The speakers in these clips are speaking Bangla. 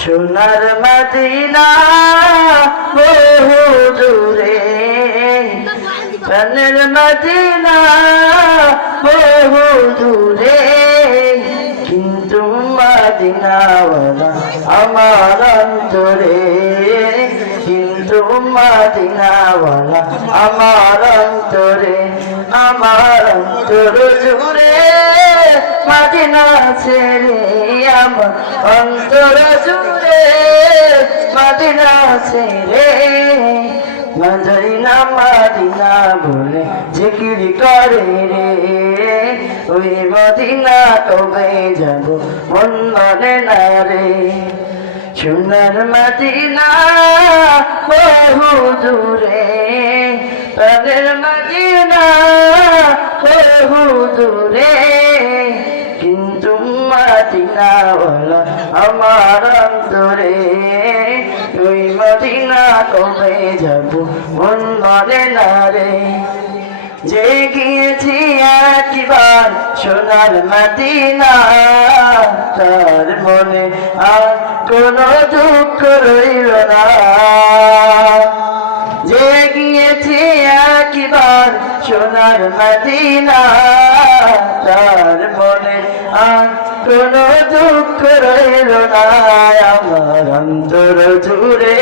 সোনার মদিনা বহু দূরে, প্রাণের মদিনা বহু দূরে, কিন্তু মদিনাওয়ালা আমার অন্তরে, কিন্তু মদিনাওয়ালা আমার অন্তরে, আমার অন্তর জুড়ে মদিনা ছেড়ে, আমার অন্তর জুড়ে মদিনা ছেড়ে, মদিনা মদিনা বলে জিকির করে রে, ওই মদিনা কবে যাব মন মানে না রে। সোনার মদিনা বহু দূরে, প্রাণের মদিনা বহু দূরে, কিন্তু মদিনাওয়ালা আমার অন্তরে, ওই মদিনা কবে যাব মন মানে না রে। যে গিয়েছি একবার সোনার মদিনা, তার মনে আর কোনো দুঃখ রইল না। যে গিয়েছি একবার সোনার মদিনা, তার মনে আর কোনো দুঃখ রইল না। আমার অন্তর জুড়ে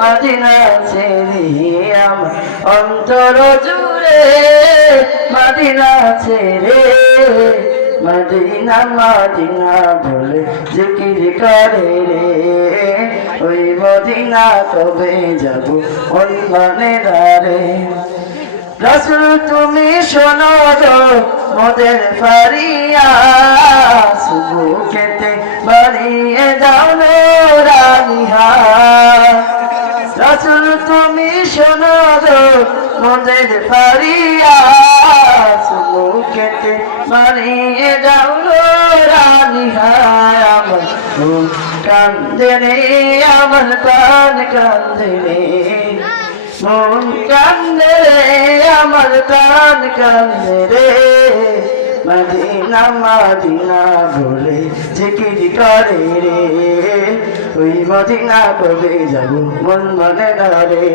মদিনা ছেড়ে, আমার অন্তর জুড়ে মদিনা ছেড়ে, মদিনা মদিনা বলে জিকির করে রে, ওই মদিনা কবে যাব মন মানে না রে। রাসূল তুমি শোনো গো মোদের ফরিয়াদ, বুকেতে বাড়িয়ে দাও নূরানিহাত। রাসূল তুমি শোনো গো মোদের ফরিয়াদ, বুকেতে বাড়িয়ে দাও নূরানিহাত। আমার মন কান্দে রে, আমার প্রাণ কান্দে রে, মন কান্দে রে, আমার প্রাণ কান্দে রে, মদিনা মদিনা বলে জিকির করে রে, ওই মদিনা কবে যাব মন মানে না রে।